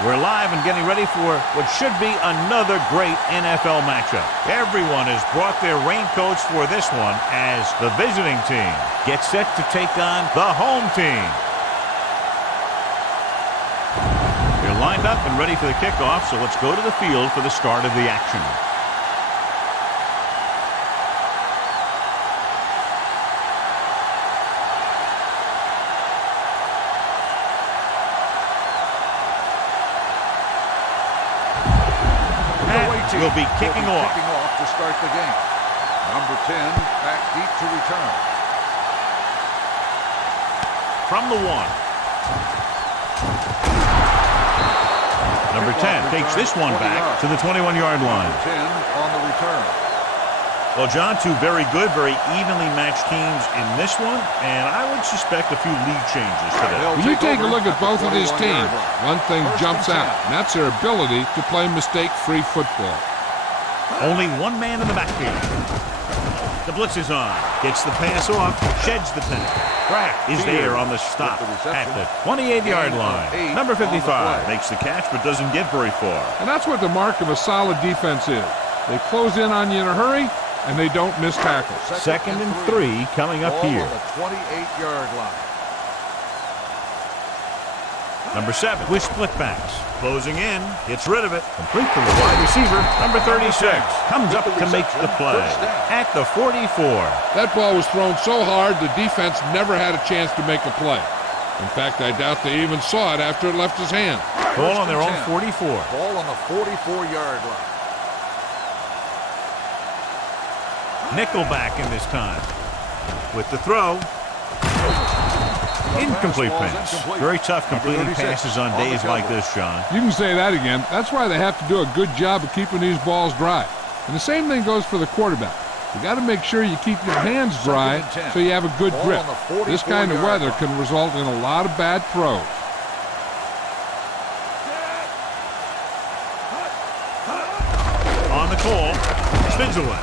We're live and getting ready for what should be another great NFL matchup. Everyone has brought their raincoats for this one as the visiting team gets set to take on the home team. They're lined up and ready for the kickoff, so let's go to the field for the start of the action. Will be kicking off to start the game. Number 10 back deep to return. From the 1. Number 10 takes this one back to the 21-yard line. Number 10 on the return. Well, John, two very good, very evenly matched teams in this one, and I would suspect a few lead changes today. When you take a look at both of these teams, one thing jumps out, and that's their ability to play mistake-free football. Only one man in the backfield. The blitz is on. Gets the pass off. Sheds the tackle. Crack is there on the stop at the 28-yard line. Number 55 makes the catch but doesn't get very far. And that's what the mark of a solid defense is. They close in on you in a hurry, and they don't miss tackles. Second and 3 coming up here. On the 28-yard line. Number 7 with split backs. Closing in. Gets rid of it. Complete to the wide receiver. Number 36 comes up to make the play at the 44. That ball was thrown so hard the defense never had a chance to make a play. In fact, I doubt they even saw it after it left his hand. Ball on their own 44. Ball on the 44-yard line. Nickelback in this time. With the throw. Incomplete pass. Very tough completing passes on days like this, John. You can say that again. That's why they have to do a good job of keeping these balls dry. And the same thing goes for the quarterback. You got to make sure you keep your hands dry so you have a good grip. This kind of weather can result in a lot of bad throws. On the call, spins away.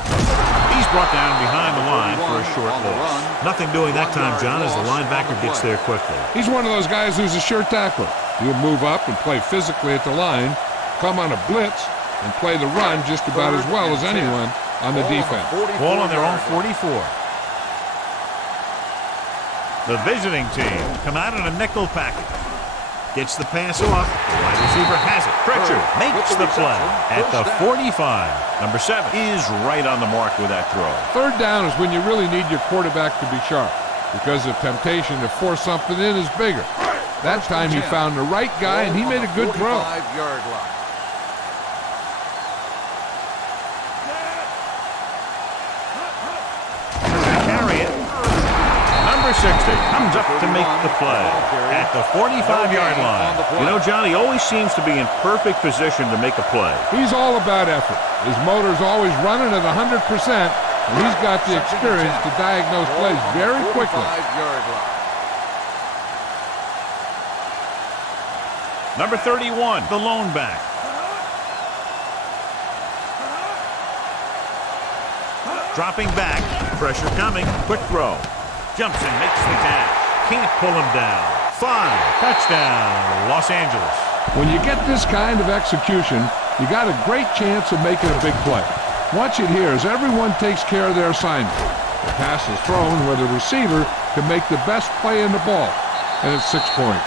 He's brought down behind the line for a short loss. Nothing doing that time, John, as the linebacker gets there quickly. He's one of those guys who's a sure tackler. He'll move up and play physically at the line, come on a blitz, and play the run just about as well as anyone on the defense. Ball on their own 44. The visiting team come out in a nickel package. Gets the pass off. The wide receiver has it. Pritchard makes the play at the 45. Number 7 is right on the mark with that throw. Third down is when you really need your quarterback to be sharp because the temptation to force something in is bigger. That time he found the right guy and he made a good throw. Carry it. Number 60 comes up to make the play at the 45-yard line. You know, Johnny always seems to be in perfect position to make a play. He's all about effort. His motor's always running at 100%, and he's got the experience to diagnose plays very quickly. Number 31, the lone back. Dropping back, pressure coming, quick throw. Jumps and makes the catch. Can't pull him down. 5, touchdown, Los Angeles. When you get this kind of execution, you got a great chance of making a big play. Watch it here as everyone takes care of their assignment. The pass is thrown where the receiver can make the best play in the ball, and it's 6 points.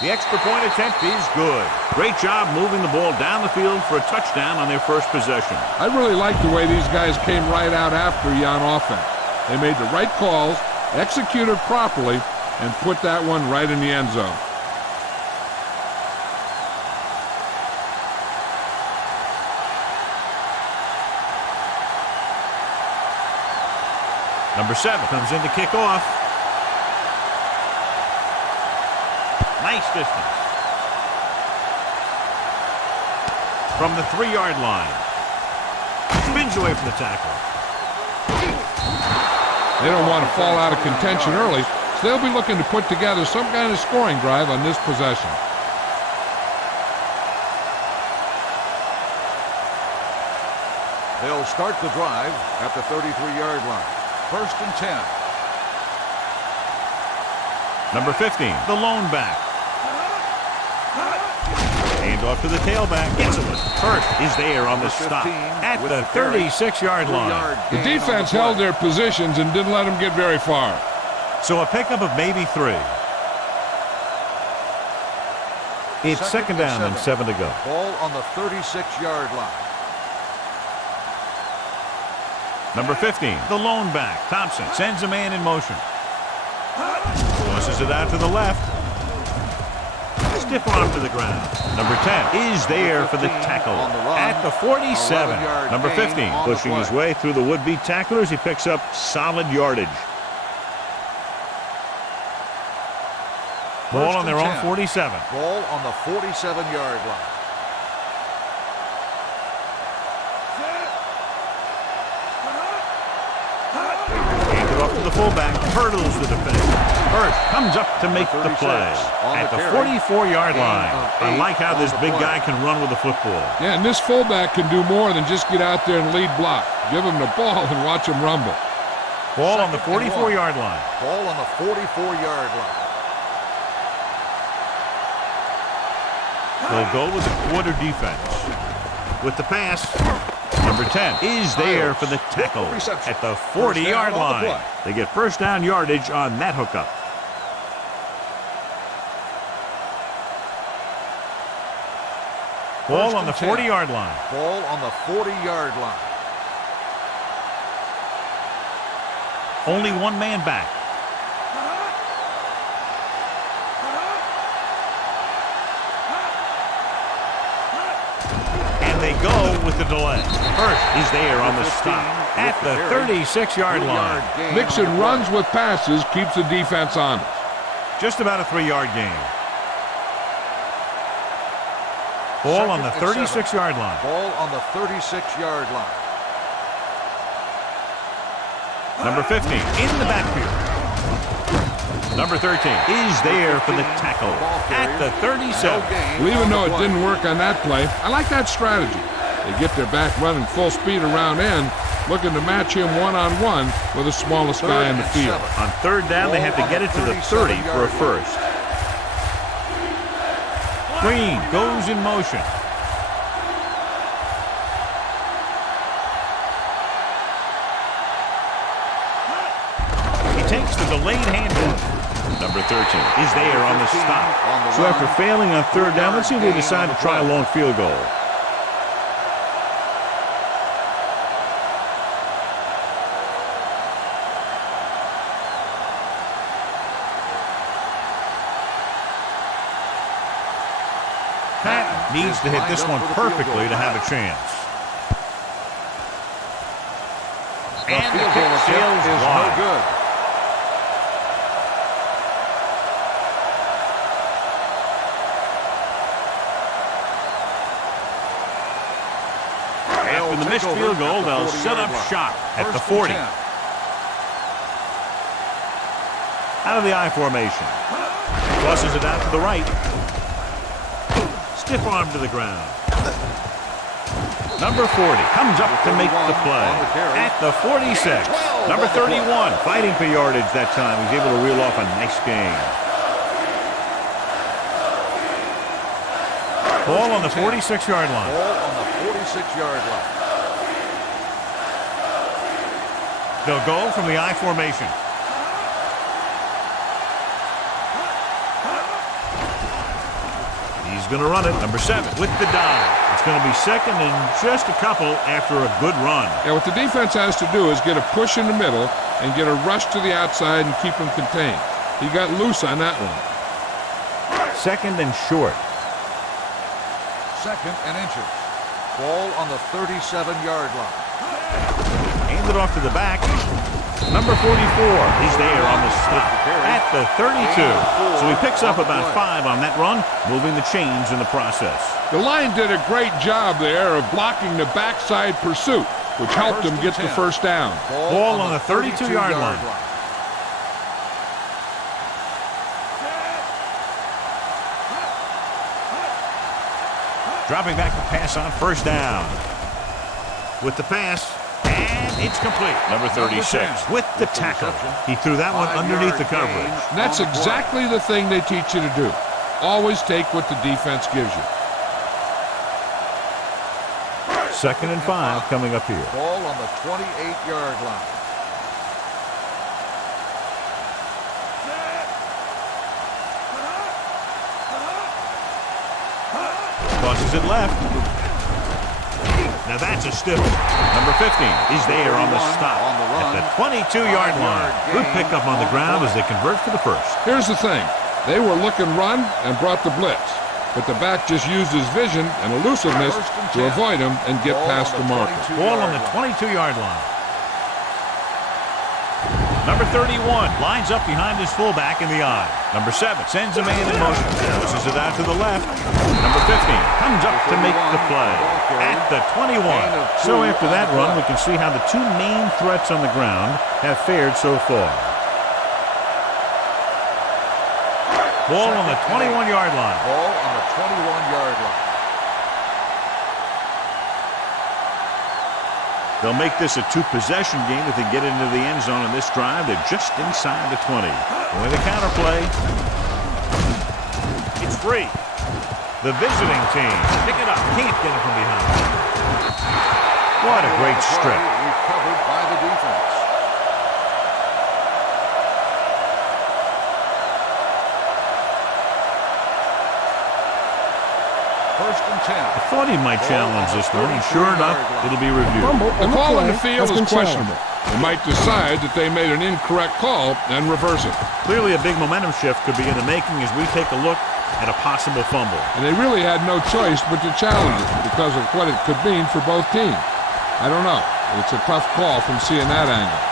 The extra point attempt is good. Great job moving the ball down the field for a touchdown on their first possession. I really like the way these guys came right out after you on offense. They made the right calls, executed properly, and put that one right in the end zone. Number 7 comes in to kick off. Nice distance. From the 3-yard line. Spins away from the tackle. They don't want to fall out of contention early, so they'll be looking to put together some kind of scoring drive on this possession. They'll start the drive at the 33-yard line. 1st and 10. Number 15, the lone back. Hand off to the tailback. Gets it. First is there on the stop at the 36-yard line. The defense held their positions and didn't let them get very far. So a pickup of maybe 3. It's second down and 7 to go. Ball on the 36-yard line. Number 15, the lone back. Thompson sends a man in motion. Tosses it out to the left. Stiff arm to the ground. Number 10 is there for the tackle at the 47. Number 15 pushing his way through the would-be tacklers. He picks up solid yardage. Ball on their own 47. Ball on the 47-yard line. The fullback hurdles the defender. Hurst comes up to make the play at the 44-yard line. I like how this big guy can run with the football. Yeah, and this fullback can do more than just get out there and lead block. Give him the ball and watch him rumble. Ball on the 44-yard line. Ball on the 44-yard line. They'll go with the quarter defense. With the pass, number 10 is there for the tackle at the 40-yard line. They get first down yardage on that hookup. Ball on the 40-yard line. Ball on the 40-yard line. Only one man back. They go with the delay. Hurst is there on the stop at the 36-yard line. Mixon runs with passes, keeps the defense honest. Just about a 3-yard gain. Ball on the 36-yard line. Ball on the 36-yard line. Number 15 in the backfield. Number 13 is there for the tackle at the 37. Well, even though it didn't work on that play, I like that strategy. They get their back running full speed around end, looking to match him one-on-one with the smallest guy in the field. On third down, they have to get it to the 30 for a first. Green goes in motion. He takes the delayed handoff. Number 13 is there on the stop. So after failing on third down, let's see if they decide to try a long field goal. Pat needs to hit this one perfectly to have a chance. And the kick sails wide. No good. After the missed field goal, they'll set up shop at the 40. Out of the I formation. Tosses it out to the right. Stiff arm to the ground. Number 40 comes up to make the play at the 46. Number 31 fighting for yardage that time. He's able to reel off a nice gain. Ball on the 46-yard line. Ball on the 46-yard line. They'll go from the I formation. He's going to run it. Number 7 with the dive. It's going to be second and just a couple after a good run. Yeah, what the defense has to do is get a push in the middle and get a rush to the outside and keep him contained. He got loose on that one. Second and short. Second and inches. Ball on the 37-yard line. Handed off to the back. Number 44 is there on the stop at the 32. So he picks up about 5 on that run, moving the chains in the process. The line did a great job there of blocking the backside pursuit. which helped him get the first down. Ball on the 32-yard line. Dropping back to pass on first down. With the pass, and it's complete. Number 36 with the tackle. He threw that one underneath the coverage. And that's exactly the thing they teach you to do. Always take what the defense gives you. 2nd and 5 coming up here. Ball on the 28-yard line. Tosses it left. Now that's a stiff. Number 15 is there on the stop at the 22-yard line. Good pickup on the ground as they convert for the first. Here's the thing. They were looking run and brought the blitz, but the back just used his vision and elusiveness to avoid him and get past the marker. Ball on the 22-yard line. Number 31 lines up behind his fullback in the eye. Number 7 sends a man in motion. Pushes it out to the left. Number 15 comes up to make the play at the 21. So after that run, we can see how the two main threats on the ground have fared so far. Ball on the 21-yard line. Ball on the 21-yard line. They'll make this a two-possession game if they get into the end zone in this drive. They're just inside the 20. Going the counter play. It's free. The visiting team. Pick it up. Can't get it from behind. What a great strip. Recovered by the defense. First and 10. I thought he might challenge this one, and sure enough, it'll be reviewed. The call on the field is questionable. They might decide that they made an incorrect call and reverse it. Clearly a big momentum shift could be in the making as we take a look at a possible fumble. And they really had no choice but to challenge it because of what it could mean for both teams. I don't know. It's a tough call from seeing that angle.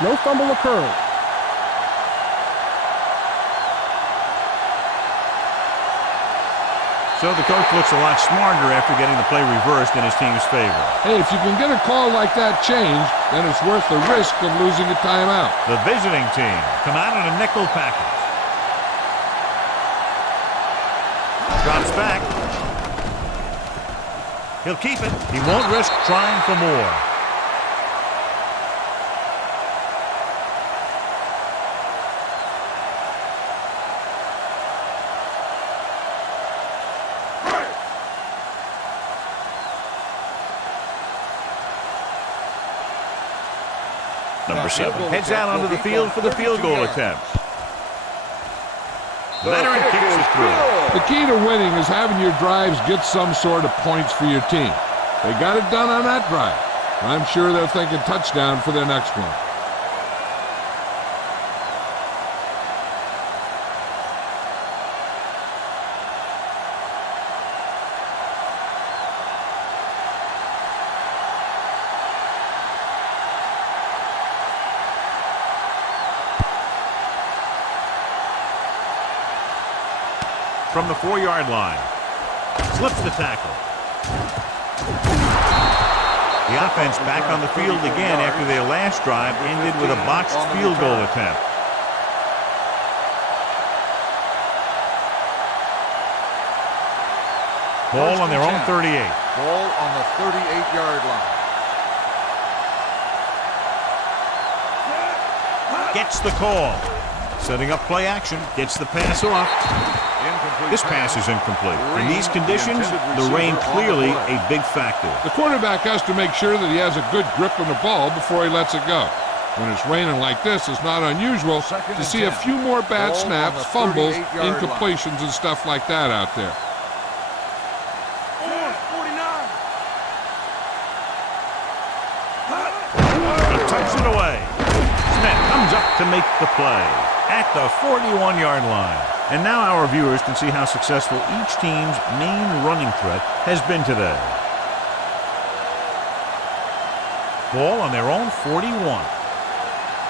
No fumble occurred. So the coach looks a lot smarter after getting the play reversed in his team's favor. Hey, if you can get a call like that changed, then it's worth the risk of losing a timeout. The visiting team come out in a nickel package. Drops back. He'll keep it. He won't risk trying for more. Number 7 heads out onto the field for the field goal attempt. Veteran kicks it through. The key to winning is having your drives get some sort of points for your team. They got it done on that drive. I'm sure they're thinking touchdown for their next one. From the 4-yard line. Slips the tackle. The offense back on the field again after their last drive ended with a botched field goal attempt. Ball on their own 38. Ball on the 38-yard line. Gets the call. Setting up play action. Gets the pass off. This pass is incomplete. In these conditions, the rain clearly a big factor. The quarterback has to make sure that he has a good grip on the ball before he lets it go. When it's raining like this, it's not unusual to see a few more bad snaps, fumbles, incompletions, and stuff like that out there. He tucks it away. Smith comes up to make the play at the 41-yard line. And now our viewers can see how successful each team's main running threat has been today. Ball on their own 41.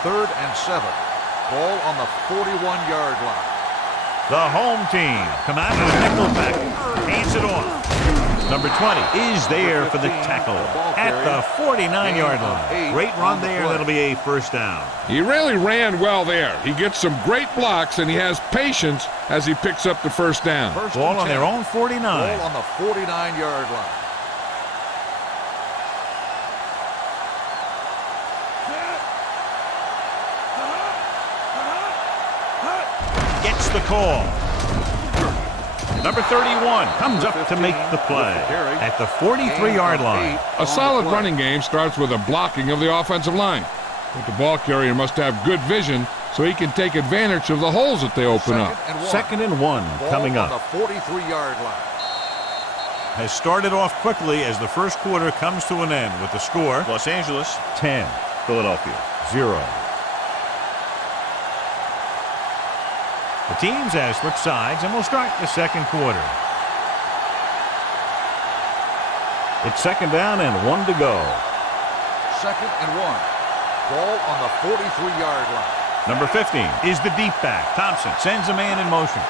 3rd and 7. Ball on the 41-yard line. The home team come out in a nickel package. Hands it off. Number 20 is there for the tackle at the 49-yard line. Great run there. That'll be a first down. He really ran well there. He gets some great blocks, and he has patience as he picks up the first down. Ball on their own 49. Ball on the 49-yard line. Gets the call. Number 31 comes up to make the play at the 43-yard line. A solid running game starts with a blocking of the offensive line. But the ball carrier must have good vision so he can take advantage of the holes that they open up. 2nd and 1 coming up. On the 43-yard line. Has started off quickly as the first quarter comes to an end with the score Los Angeles 10, Philadelphia 0. The teams have switched sides and will start the second quarter. It's 2nd down and 1 to go. 2nd and 1. Ball on the 43-yard line. Number 15 is the deep back. Thompson sends a man in motion.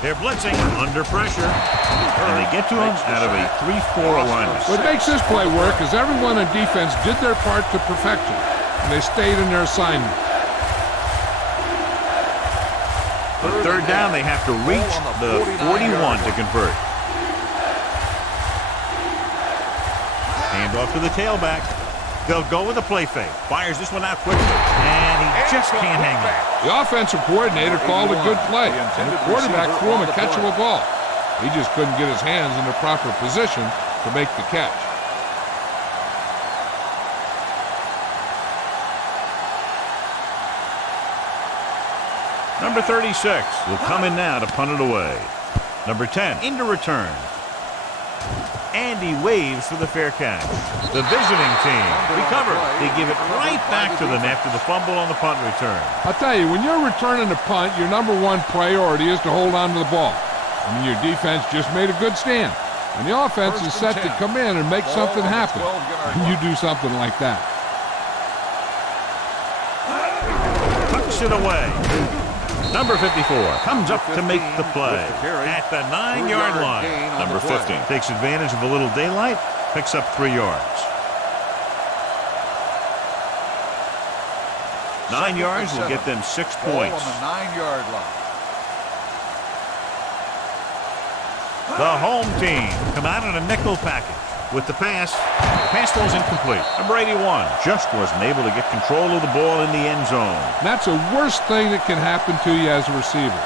They're blitzing under pressure, and they get to him out of a 3-4 alignment. What makes this play work is everyone on defense did their part to perfection, and they stayed in their assignment. On 3rd down, they have to reach the 41 to convert. Hand off to the tailback. They'll go with a play fake. Fires this one out quickly, and he just can't hang on. The offensive coordinator called a good play, and the quarterback threw him a catchable ball. He just couldn't get his hands in the proper position to make the catch. Number 36 will come in now to punt it away. Number 10 into return. And he waves for the fair catch. The visiting team recover. They give it right back to them after the fumble on the punt return. I'll tell you, when you're returning a punt, your number one priority is to hold on to the ball. I mean, your defense just made a good stand. And the offense is set to come in and make something happen. And you do something like that. Tucks it away. Number 54 comes up to make the play at the 9-yard line. Number 15 takes advantage of a little daylight, picks up 3 yards. 9 yards will get them 6 points. On the 9-yard line. The home team come out in a nickel package with the pass. Pass falls incomplete. Number 81 just wasn't able to get control of the ball in the end zone. That's the worst thing that can happen to you as a receiver.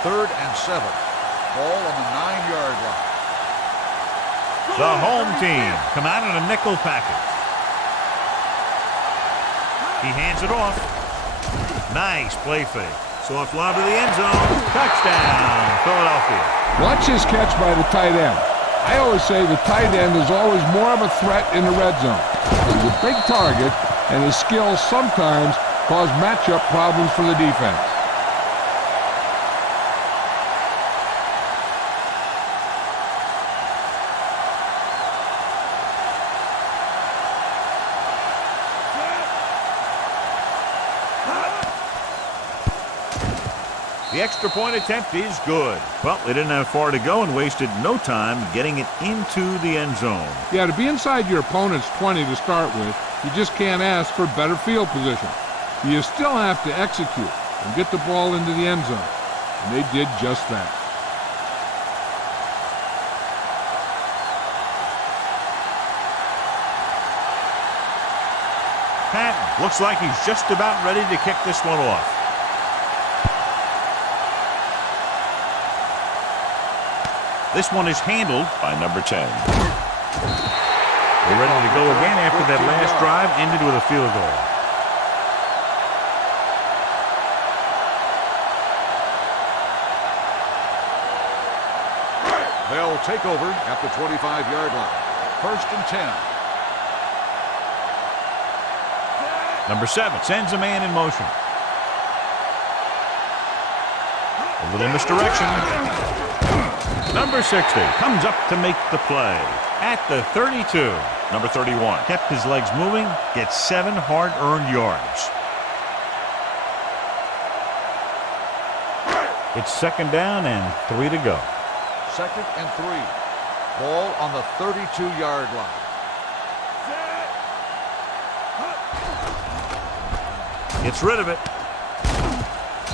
Third and 7. Ball on the 9-yard line. The home team come out in a nickel package. He hands it off. Nice play fake. Soft lob to the end zone. Touchdown, Philadelphia. Watch this catch by the tight end. I always say the tight end is always more of a threat in the red zone. He's a big target, and his skills sometimes cause matchup problems for the defense. The extra point attempt is good. Well, they didn't have far to go and wasted no time getting it into the end zone. Yeah, to be inside your opponent's 20 to start with, you just can't ask for better field position. You still have to execute and get the ball into the end zone. And they did just that. Patton looks like he's just about ready to kick this one off. This one is handled by number 10. They're ready to go again after that last drive ended with a field goal. They'll take over at the 25-yard line. 1st and 10. Number 7 sends a man in motion. A little misdirection. Number 60 comes up to make the play at the 32. Number 31 kept his legs moving, gets 7 hard-earned yards. It's second down and 3 to go. 2nd and 3. Ball on the 32-yard line. Gets rid of it.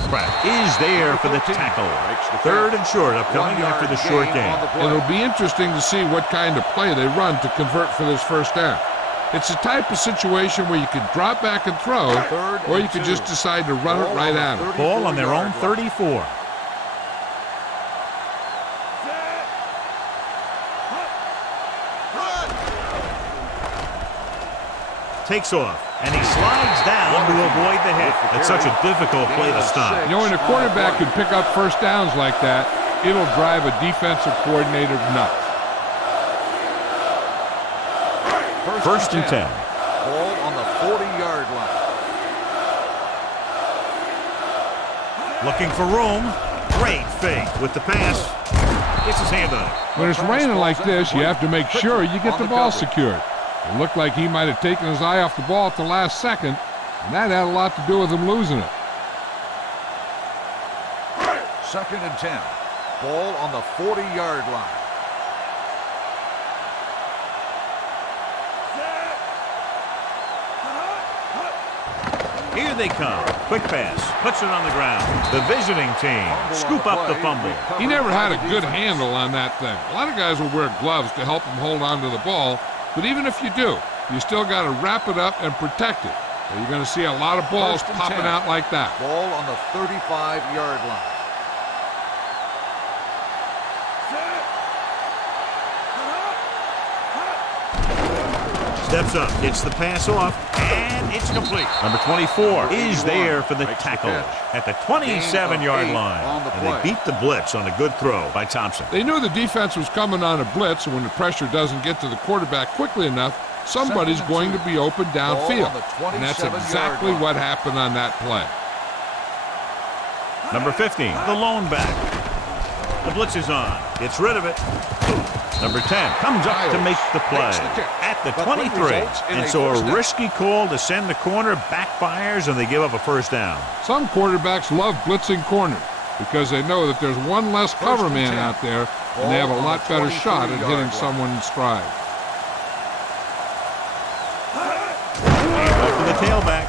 Pratt is there for the tackle. 3rd and short upcoming after the short game. It'll be interesting to see what kind of play they run to convert for this first down. It's the type of situation where you could drop back and throw, or you could just decide to run it right at them. Ball on their own 34. Takes off, and he slides down to avoid the hit. It's such a difficult play to stop. You know, when a quarterback can pick up first downs like that, it'll drive a defensive coordinator nuts. First and 10. Ball on the 40-yard line. Looking for room. Great fake with the pass. Gets his hand on it. When it's raining like this, you have to make sure you get the ball secured. It looked like he might have taken his eye off the ball at the last second, and that had a lot to do with him losing it. 2nd and 10. Ball on the 40-yard line. Here they come. Quick pass. Puts it on the ground. The visiting team scoop up the fumble. He never had a good handle on that thing. A lot of guys will wear gloves to help him hold on to the ball, but even if you do, you still got to wrap it up and protect it. So you're going to see a lot of balls popping out like that. Ball on the 35-yard line. Steps up, gets the pass off, and it's complete. Number 24 is there for the tackle at the 27-yard line. And they beat the blitz on a good throw by Thompson. They knew the defense was coming on a blitz, and when the pressure doesn't get to the quarterback quickly enough, somebody's going to be open downfield. And that's exactly what happened on that play. Number 15, the lone back. The blitz is on. Gets rid of it. Number 10 comes up to make the play at the 23. And so a risky call to send the corner backfires, and they give up a first down. Some quarterbacks love blitzing corners because they know that there's one less cover man out there, and they have a lot better shot at hitting someone in stride. Handoff to the tailback.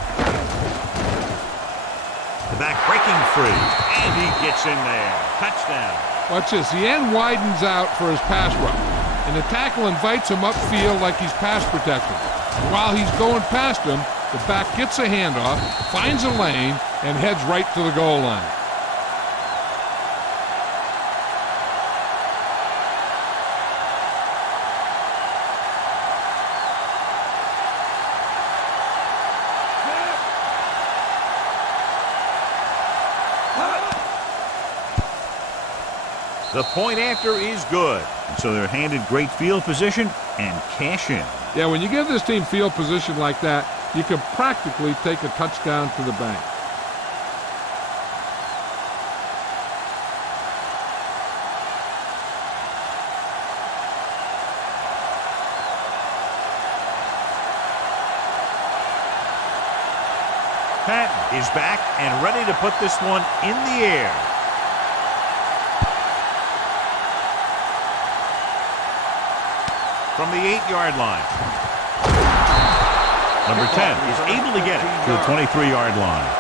The back breaking free, and he gets in there. Touchdown. Watch this. The end widens out for his pass rush, and the tackle invites him upfield like he's pass protecting. And while he's going past him, the back gets a handoff, finds a lane, and heads right to the goal line. The point after is good. So they're handed great field position and cash in. Yeah, when you give this team field position like that, you can practically take a touchdown to the bank. Patton is back and ready to put this one in the air. From the 8-yard line. Number 10 is able to get it to the 23-yard line.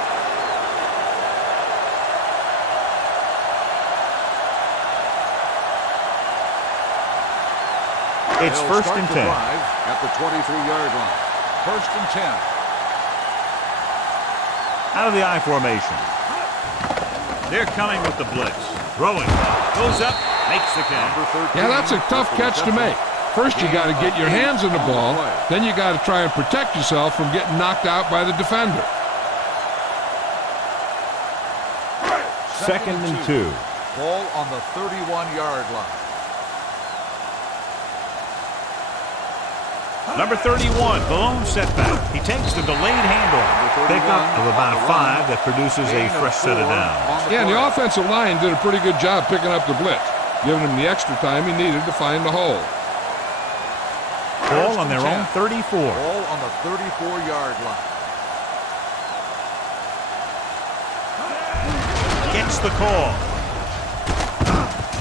It's first and 10. At the 23-yard line. First and 10. Out of the I formation. They're coming with the blitz. Throwing. Goes up. Makes the catch. Yeah, that's a tough catch to make. First, you got to get your hands on the ball. Then you got to try and protect yourself from getting knocked out by the defender. Second and 2. Ball on the 31-yard line. Number 31, the lone setback. He takes the delayed handoff. Pickup of about a 5 that produces a fresh set of downs. Yeah, and the offensive line did a pretty good job picking up the blitz, giving him the extra time he needed to find the hole. Ball on their own 34. Ball on the 34-yard line. Gets the call.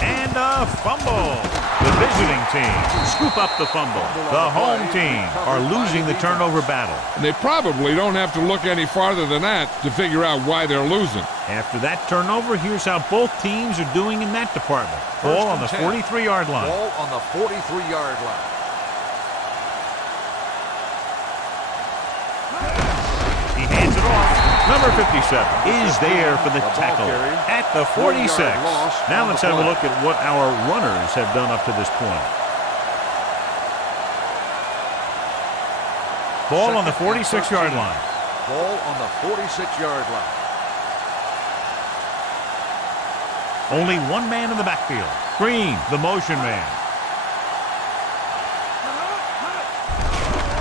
And a fumble. The visiting team scoop up the fumble. The home team are losing the turnover battle. And they probably don't have to look any farther than that to figure out why they're losing. After that turnover, here's how both teams are doing in that department. Ball on the 43-yard line. Ball on the 43-yard line. He hands it off. Number 57 is there for the tackle at the 46. Now let's have a look at what our runners have done up to this point. Ball on the 46-yard line. Ball on the 46-yard line. Only one man in the backfield. Green, the motion man.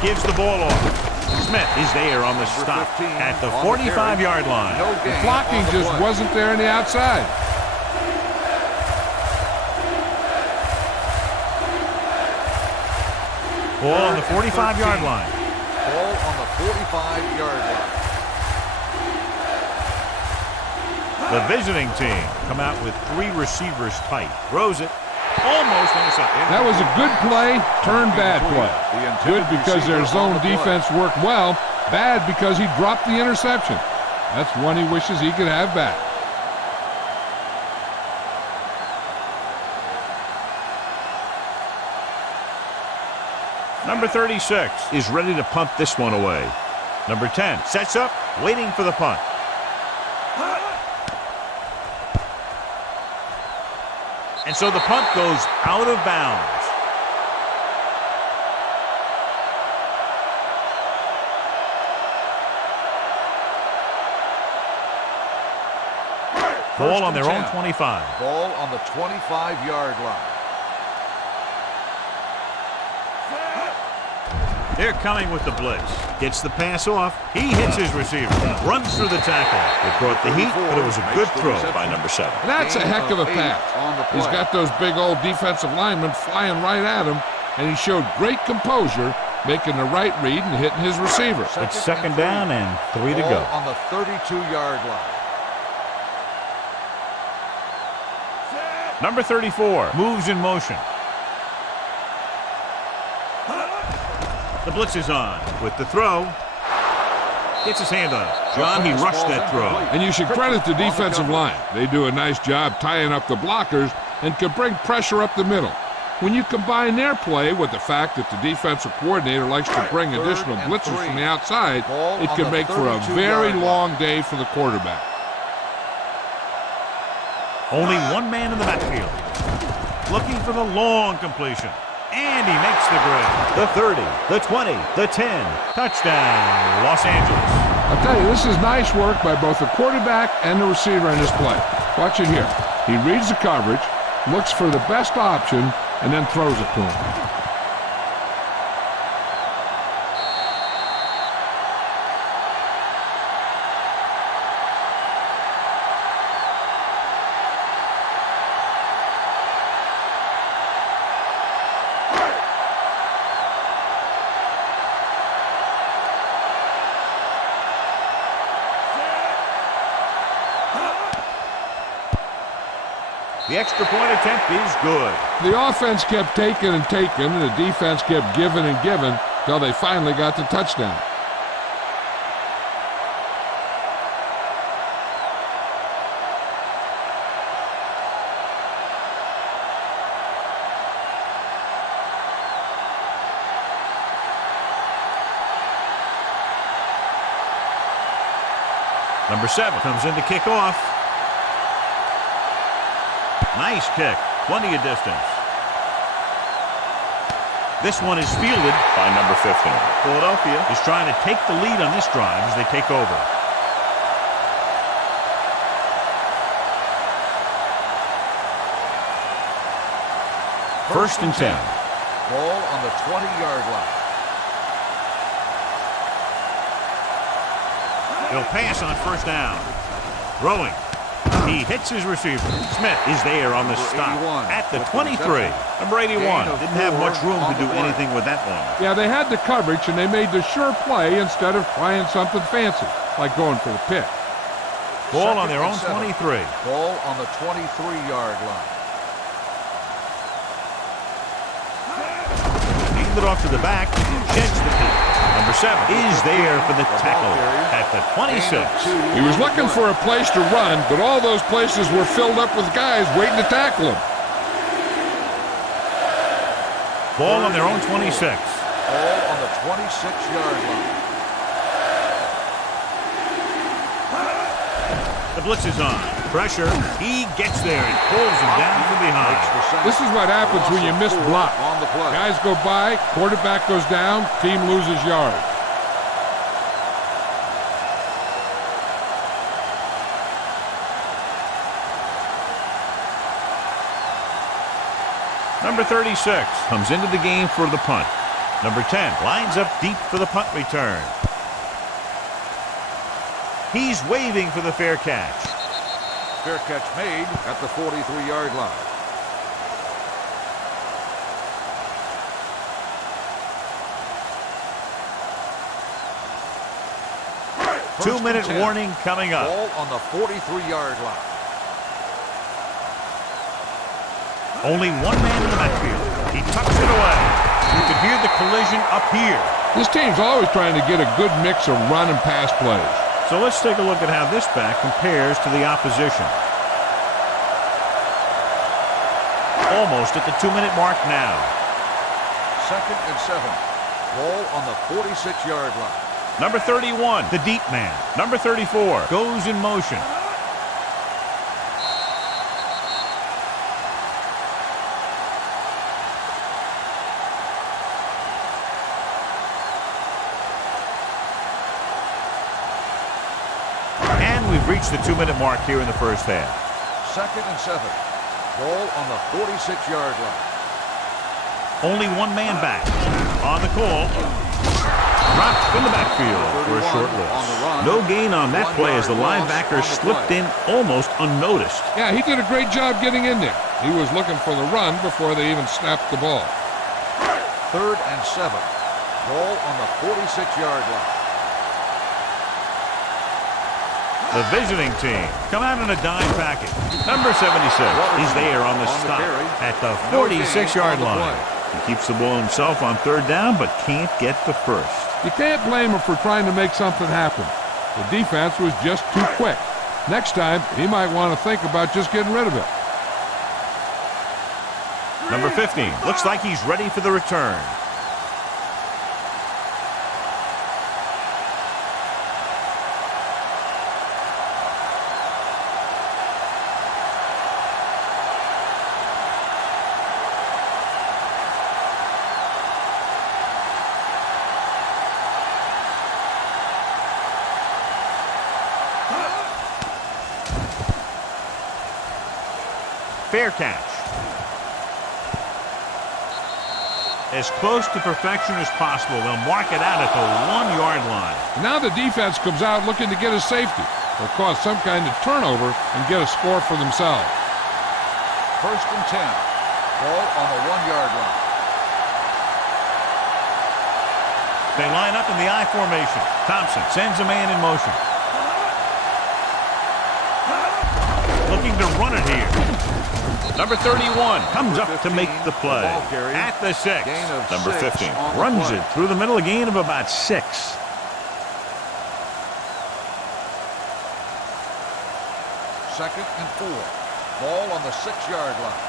Gives the ball off. Smith is there on the stop at the 45-yard line. The blocking just wasn't there on the outside. Ball on the 45-yard line. Ball on the 45-yard line. The visiting team come out with 3 receivers tight. Throws it. Almost intercepted. That was a good play, turned bad play. Good because their zone defense worked well. Bad because he dropped the interception. That's one he wishes he could have back. Number 36 is ready to punt this one away. Number 10 sets up, waiting for the punt. And so the punt goes out of bounds. Ball on their own 25. Ball on the 25-yard line. They're coming with the blitz. Gets the pass off. He hits his receiver. Runs through the tackle. It brought the heat, but it was a good throw by number 7. That's a heck of a pass. He's got those big old defensive linemen flying right at him, and he showed great composure, making the right read and hitting his receiver. It's second down and 3 to go. On the 32-yard line. Number 34 moves in motion. The blitz is on with the throw. Gets his hand on it. John, he rushed that throw. And you should credit the defensive line. They do a nice job tying up the blockers and can bring pressure up the middle. When you combine their play with the fact that the defensive coordinator likes to bring additional blitzers from the outside, it can make for a very long day for the quarterback. Only one man in the backfield. Looking for the long completion. And he makes the grade. The 30, the 20, the 10. Touchdown, Los Angeles. I'll tell you, this is nice work by both the quarterback and the receiver in this play. Watch it here. He reads the coverage, looks for the best option, and then throws it to him. The extra point attempt is good. The offense kept taking and taking, and the defense kept giving and giving until they finally got the touchdown. Number 7 comes in to kick off. Nice kick. Plenty of distance. This one is fielded by number 15. Philadelphia is trying to take the lead on this drive as they take over. First and 10. Ball on the 20-yard line. He'll pass on first down. Throwing. He hits his receiver. Smith is there on the stop at the 23. Number 81 didn't have much room to do anything with that one. Yeah, they had the coverage, and they made the sure play instead of trying something fancy, like going for the pick. Ball on their own 23. Ball on the 23-yard line. Hand it off to the back. Sheds the tackle. Number 7 is there for the tackle at the 26. He was looking for a place to run, but all those places were filled up with guys waiting to tackle him. Ball on their own 26. Ball on the 26-yard line. The blitz is on. Pressure. He gets there and pulls him down from behind. This is what happens when you miss block. Guys go by, quarterback goes down, team loses yards. Number 36 comes into the game for the punt. Number 10 lines up deep for the punt return. He's waving for the fair catch. Fair catch made at the 43-yard line. Two-minute warning coming up. Ball on the 43-yard line. Only one man in the backfield. He tucks it away. You can hear the collision up here. This team's always trying to get a good mix of run and pass plays. So let's take a look at how this back compares to the opposition. Almost at the 2-minute mark now. 2nd and 7. Ball on the 46-yard line. Number 31, the deep man. Number 34 goes in motion. And we've reached the 2-minute mark here in the first half. 2nd and 7. Ball on the 46-yard line. Only one man back. On the call. Dropped in the backfield for a short loss. No gain on that play as the linebacker slipped in almost unnoticed. Yeah, he did a great job getting in there. He was looking for the run before they even snapped the ball. 3rd and 7. Ball on the 46-yard line. The visiting team come out in a dime package. Number 76 is there on the stop at the 46-yard line. He keeps the ball himself on 3rd down, but can't get the first. You can't blame him for trying to make something happen. The defense was just too quick. Next time, he might want to think about just getting rid of it. Number 15 looks like he's ready for the return. Fair catch. As close to perfection as possible. They'll mark it out at the 1-yard line. Now the defense comes out looking to get a safety or cause some kind of turnover and get a score for themselves. 1st and 10. Ball on the 1-yard line. They line up in the I formation. Thompson sends a man in motion. Looking to run it here. Number 31 comes up to make the play at the 6. Number 15 runs it through the middle, a gain of about 6. 2nd and 4. Ball on the 6-yard line.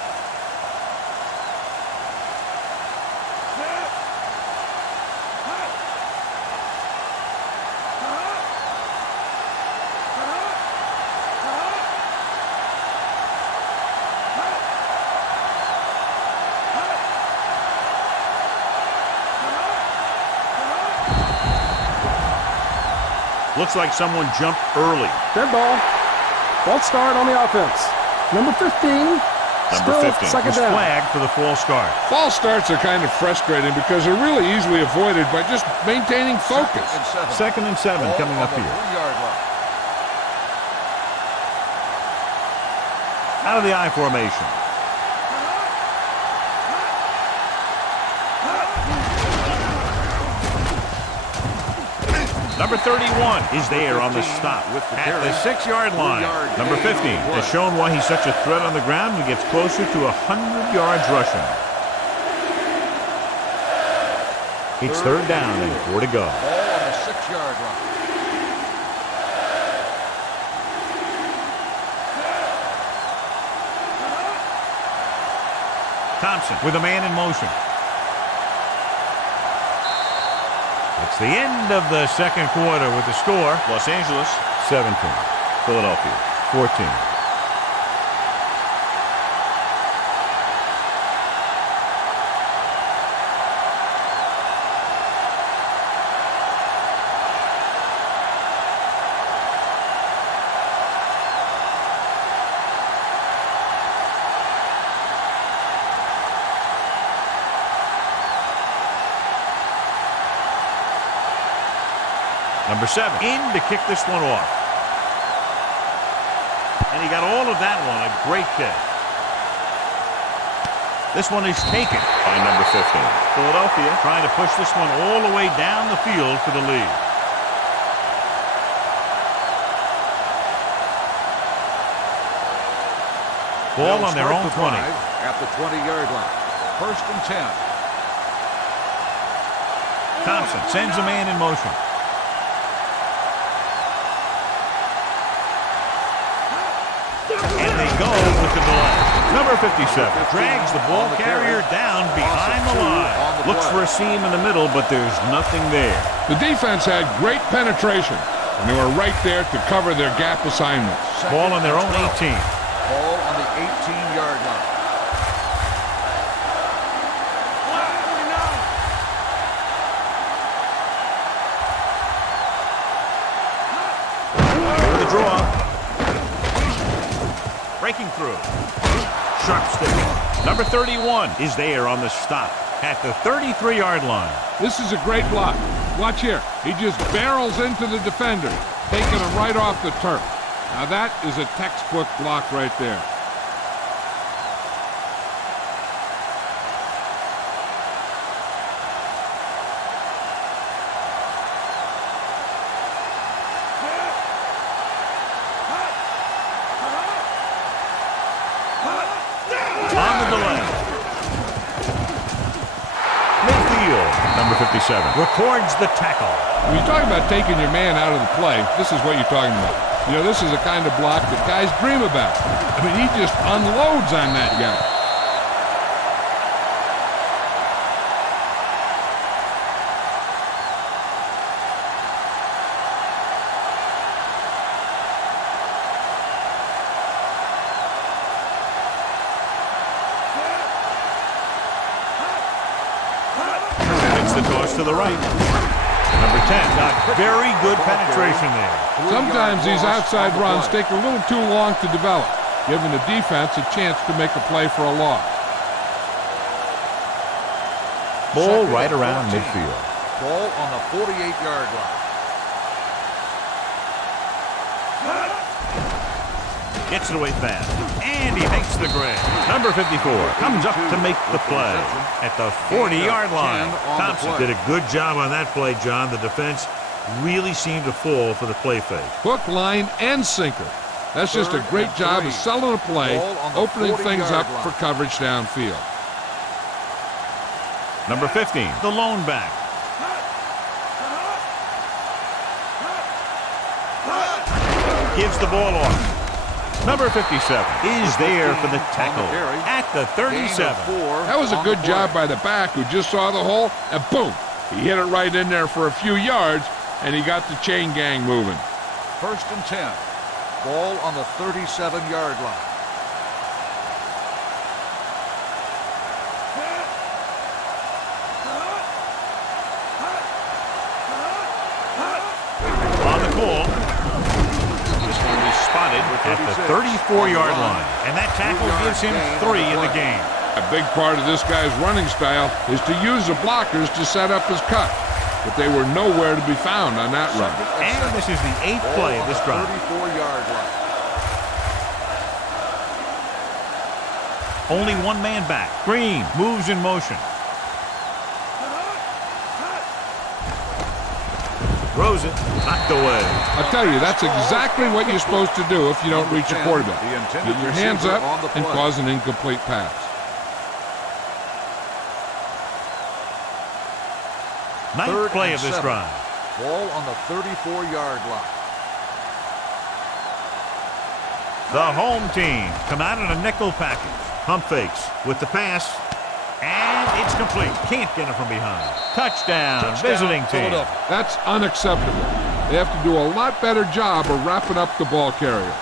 Looks like someone jumped early. Dead ball. False start on the offense. Number 15, Number Still 15 second was down. flagged for the false start. False starts are kind of frustrating because they're really easily avoided by just maintaining focus. Second and 7 Ball coming on up the here. 3-yard line. Out of the I formation. Number 31 is there on the stop at the 6-yard line. Number 15 has shown why he's such a threat on the ground and gets closer to 100 yards rushing. It's third down and 4 to go. Ball on the 6-yard line. Thompson with a man in motion. It's the end of the second quarter with the score. Los Angeles 17, Philadelphia 14. Number 7 in to kick this one off. And he got all of that one. A great kick. This one is taken by number 15. Philadelphia trying to push this one all the way down the field for the lead. Ball on their own 20. At the 20-yard line. First and 10. Thompson sends a man in motion. And they go with the delay. Number 57 drags the ball carrier down behind the line. Looks for a seam in the middle, but there's nothing there. The defense had great penetration, and they were right there to cover their gap assignments. Ball on their own 18. Ball on the 18-yard line. Here the draw. Breaking through. Sharp stick. Number 31 is there on the stop at the 33-yard line. This is a great block. Watch here. He just barrels into the defender, taking him right off the turf. Now that is a textbook block right there. On the delay. Midfield, number 57, records the tackle. When you're talking about taking your man out of the play, this is what you're talking about. You know, this is the kind of block that guys dream about. I mean, he just unloads on that guy. It's the toss to the right. Number 10 got very good penetration there. Sometimes these outside runs take a little too long to develop, giving the defense a chance to make a play for a loss. Ball right around midfield. Ball on the 48-yard line. Gets it away fast. And he makes the grab. Number 54 comes up to make the play at the 40-yard line. Thompson did a good job on that play, John. The defense really seemed to fall for the play fake. Hook, line, and sinker. That's just a great job of selling a play, opening things up for coverage downfield. Number 15, the lone back. Gives the ball off. Number 57 is there for the tackle at the 37. That was a good job by the back who just saw the hole, and boom, he hit it right in there for a few yards, and he got the chain gang moving. First and 10. Ball on the 37-yard line. On the call. This one is spotted with at the 34-yard line. And that tackle gives him 3 in the game. A big part of this guy's running style is to use the blockers to set up his cut. But they were nowhere to be found on that run. And this is the 8th play of this drive. 34-yard line. Only one man back. Green moves in motion. Throws it, knocked away. I'll tell you, that's exactly what you're supposed to do if you don't reach a quarterback. Get your hands up and cause an incomplete pass. Ninth play of this drive. Ball on the 34-yard line. The home team come out in a nickel package. Pump fakes with the pass. And it's complete. Can't get it from behind. Touchdown, visiting team. That's unacceptable. They have to do a lot better job of wrapping up the ball carrier.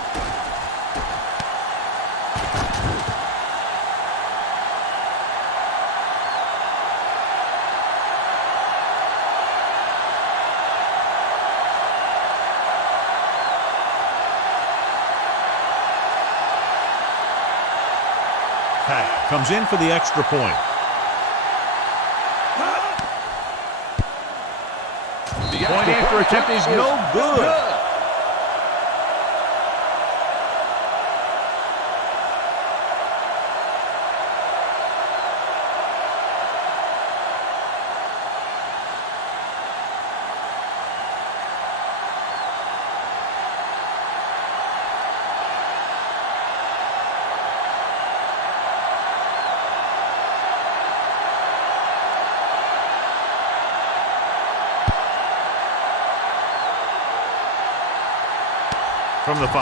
Pack comes in for the extra point. The point after attempt is no good. From the 5.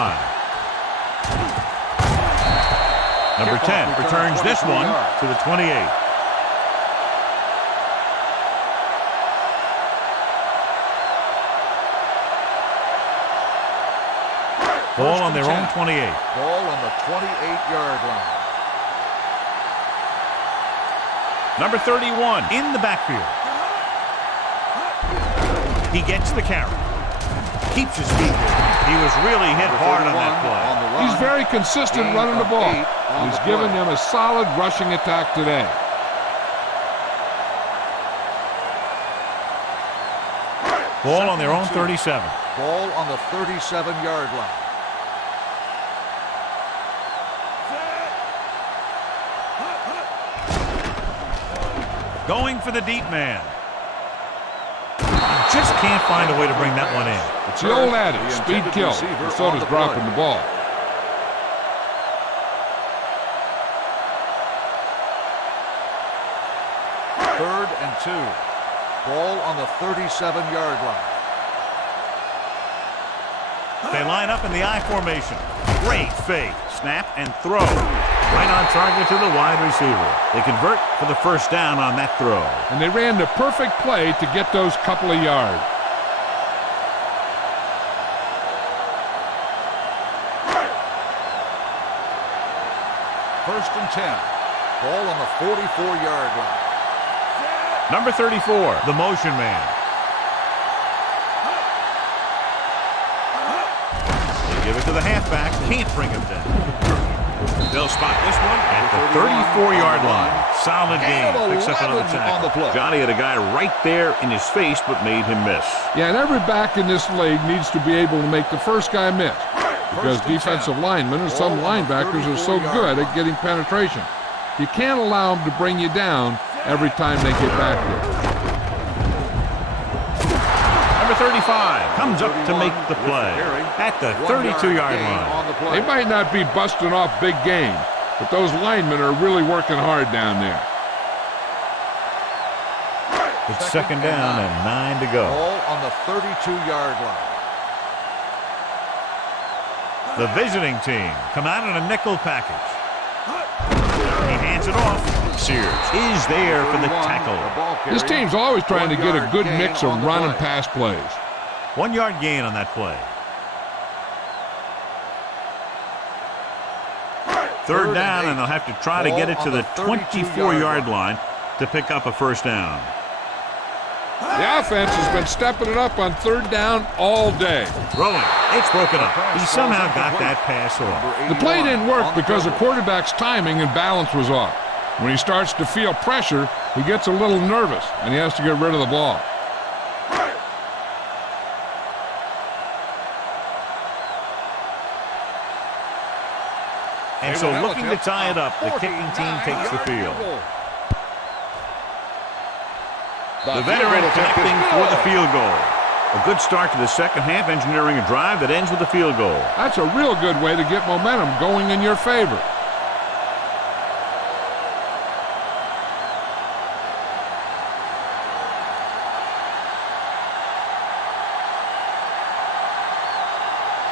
Number 10 returns this one to the 28. Ball on their own 28. Ball on the 28-yard line. Number 31 in the backfield. He gets the carry. Keeps his feet. He was really hit hard on that play. He's very consistent running the ball. He's given them a solid rushing attack today. Ball on their own 37. Ball on the 37-yard line. Going for the deep man. Just can't find a way to bring that one in. It's the old adage, speed kills, and so does dropping the ball. Third and 2. Ball on the 37-yard line. They line up in the I formation. Great fake. Snap and throw. Right on target to the wide receiver. They convert for the first down on that throw. And they ran the perfect play to get those couple of yards. First and 10. Ball on the 44-yard line. Number 34, the motion man. They give it to the halfback. Can't bring him down. They'll spot this one at the 34-yard line. Solid game. Picks up another tackle. Johnny had a guy right there in his face, but made him miss. Yeah, and every back in this league needs to be able to make the first guy miss. Because defensive linemen and some linebackers are so good at getting penetration. You can't allow them to bring you down every time they get back there. Number 35 comes up to make the play at the 32-yard line. They might not be busting off big game, but those linemen are really working hard down there. It's second down and 9 to go. Ball on the 32-yard line. The visiting team come out in a nickel package. He hands it off. Sears is there for the tackle. This team's always trying to get a good mix of run and pass plays. 1 yard gain on that play. Third down, and they'll have to try to get it to the 24-yard line to pick up a first down. The offense has been stepping it up on third down all day. Throwing. It's broken up. He somehow got that pass off. The play didn't work because the quarterback's timing and balance was off. When he starts to feel pressure, he gets a little nervous, and he has to get rid of the ball. And so looking to tie it up, the kicking team takes the field. The veteran connecting for the field goal. A good start to the second half, engineering a drive that ends with a field goal. That's a real good way to get momentum going in your favor.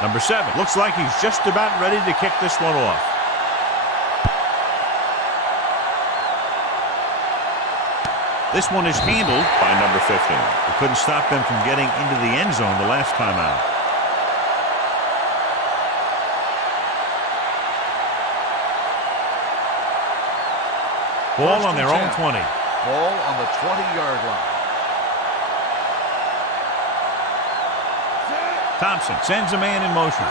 Number 7. Looks like he's just about ready to kick this one off. This one is handled by number 15. It couldn't stop them from getting into the end zone the last time out. Ball on their own 20. Ball on the 20-yard line. Thompson sends a man in motion.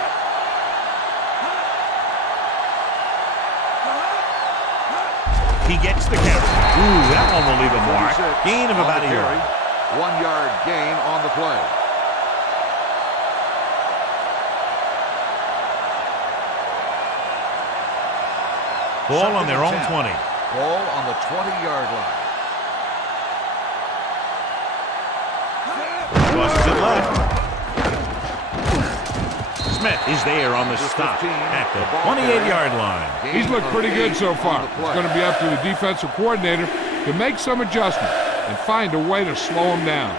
He gets the carry. Ooh, that one will leave a mark. Gain of about a yard. 1 yard gain on the play. Ball on their own 20. Ball on the 20-yard line. Crosses it left. Smith is there on the stop at the 28-yard line. He's looked pretty good so far. It's going to be up to the defensive coordinator to make some adjustments and find a way to slow him down.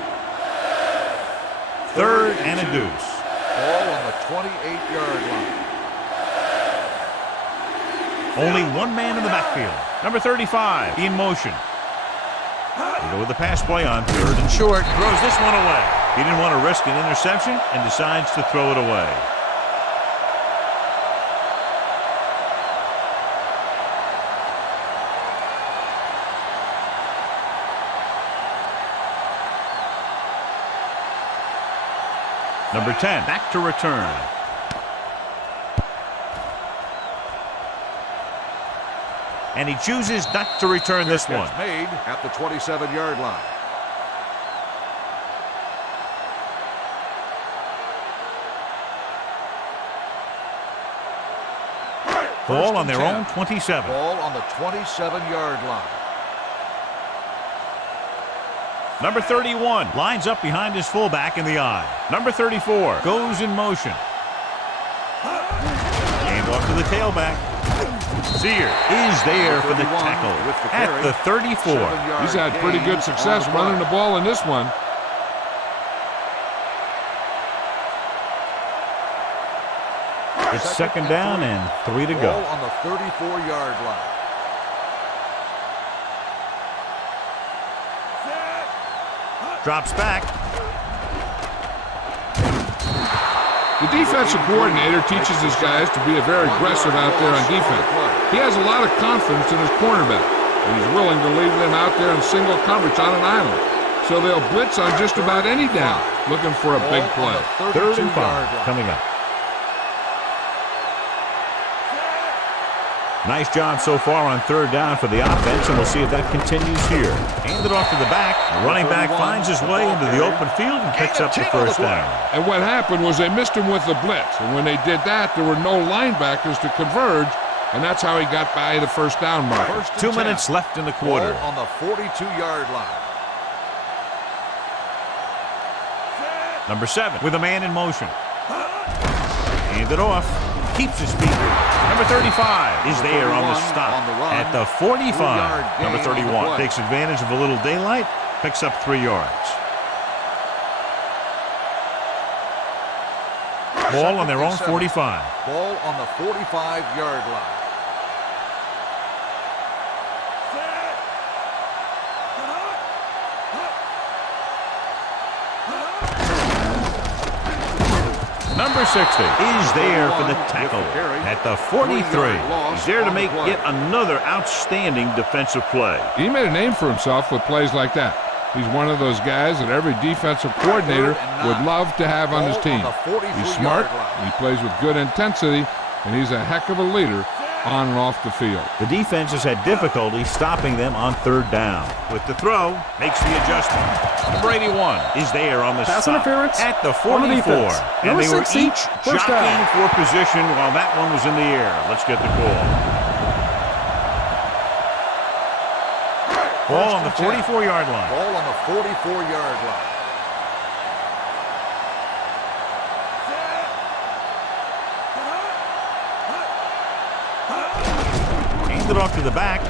Third and a deuce. Ball on the 28-yard line. Only one man in the backfield. Number 35 in motion. They go with the pass play on third and short. Throws this one away. He didn't want to risk an interception and decides to throw it away. Number 10, back to return. And he chooses not to return this one. Made at the 27-yard line. Ball on their own 27. Ball on the 27-yard line. Number 31 lines up behind his fullback in the eye. Number 34 goes in motion. Game off to the tailback. Sear is there for the tackle at the 34. He's had pretty good success running the ball in this one. It's second down and 3 to go. Ball on the 34-yard line. Drops back. The defensive coordinator teaches his guys to be very aggressive out there on defense. He has a lot of confidence in his cornerback, and he's willing to leave them out there in single coverage on an island. So they'll blitz on just about any down, looking for a big play. Third and 5 coming up. Nice job so far on third down for the offense, and we'll see if that continues here. Handed off to the back. The running back finds his way into the open field and picks up the first down. And what happened was they missed him with the blitz. And when they did that, there were no linebackers to converge, and that's how he got by the first down marker. 2 minutes left in the quarter. Ball on the 42-yard line. Number 7 with a man in motion. Handed off. Keeps his feet. Number 35 is there on the stop at the 45. Number 31 takes advantage of a little daylight, picks up 3 yards. Ball on their own 45. Ball on the 45-yard line. Number 60 is there for the tackle at the 43. He's there to make yet another outstanding defensive play. He made a name for himself with plays like that. He's one of those guys that every defensive coordinator would love to have on his team. He's smart, he plays with good intensity, and he's a heck of a leader on and off the field. The defense has had difficulty stopping them on third down. With the throw, makes the adjustment. Number 81 is there on the Pass stop interference at the on the 44. defense. And Number they were 60, each first jockeying down. for position while that one was in the air. Let's get the call. Ball on the 44-yard line. Ball on the 44-yard line. Handed off to the back.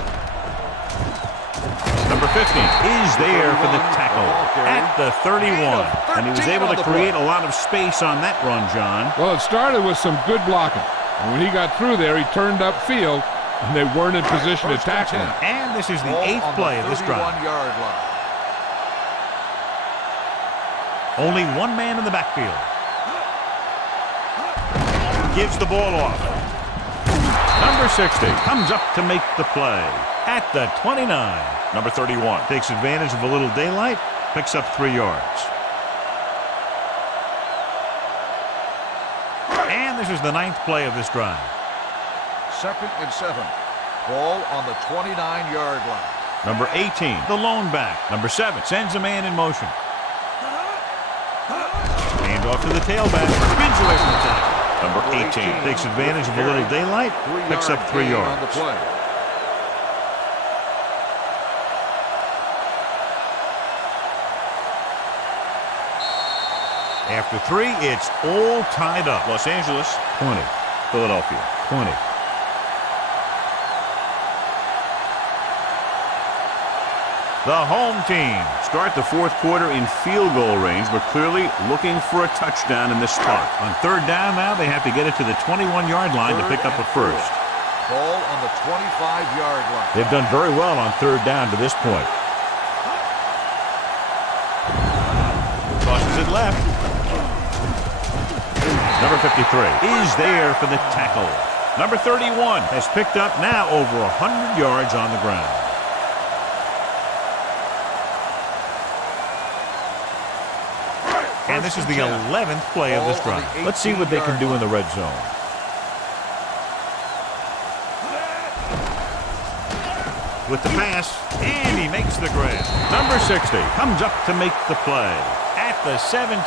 Number 50 is there for the tackle at the 31. And he was able to create a lot of space on that run, John. Well, it started with some good blocking. And when he got through there, he turned upfield, and they weren't in position to tackle him. And this is the 8th play of this drive. Yard line. Only one man in the backfield. Gives the ball off. Number 60 comes up to make the play at the 29. Number 31 takes advantage of a little daylight, picks up 3 yards. And this is the 9th play of this drive. 2nd and 7. Ball on the 29-yard line. Number 18, the lone back. Number 7 sends a man in motion. Hand off to the tailback. Spins away from the tackle. Number 18 takes advantage of a little daylight, picks up 3 yards. On the play. After 3, it's all tied up. Los Angeles 20, Philadelphia 20. The home team start the 4th quarter in field goal range, but clearly looking for a touchdown in this spot. On 3rd down now, they have to get it to the 21-yard line to pick up a first. Ball on the 25-yard line. They've done very well on 3rd down to this point. Tosses it left. Number 53 is there for the tackle. Number 31 has picked up now over 100 yards on the ground. And this is the 11th play of this drive. Let's see what they can do in the red zone. With the pass, and he makes the grab. Number 60 comes up to make the play at the 17.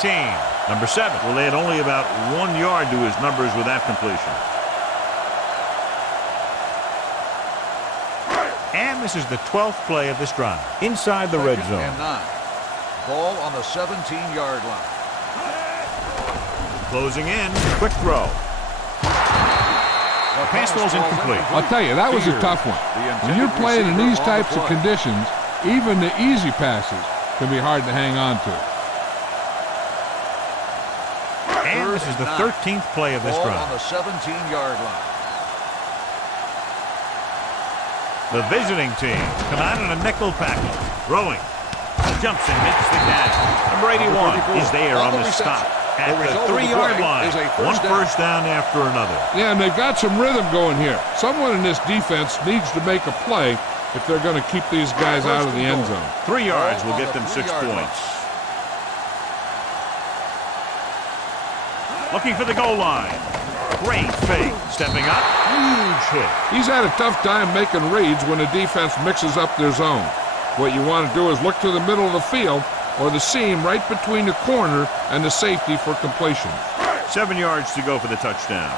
Number 7 will add only about 1 yard to his numbers with that completion. And this is the 12th play of this drive. Inside the red zone. And 9. Ball on the 17-yard line. Closing in. Quick throw. The pass ball's incomplete. I'll tell you, that was a tough one. When you're playing in these types of conditions, even the easy passes can be hard to hang on to. And this is the 13th play of this Ball drive. on the 17-yard line. The visiting team come out in a nickel package. Throwing. Jumps and makes the catch. Number 81 is there on the stop at the 3-yard line. One first down after another. Yeah, and they've got some rhythm going here. Someone in this defense needs to make a play if they're going to keep these guys out of the end zone. 3 yards will get them 6 points. Looking for the goal line. Great fake. Stepping up. Huge hit. He's had a tough time making reads when the defense mixes up their zone. What you want to do is look to the middle of the field or the seam right between the corner and the safety for completion. 7 yards to go for the touchdown.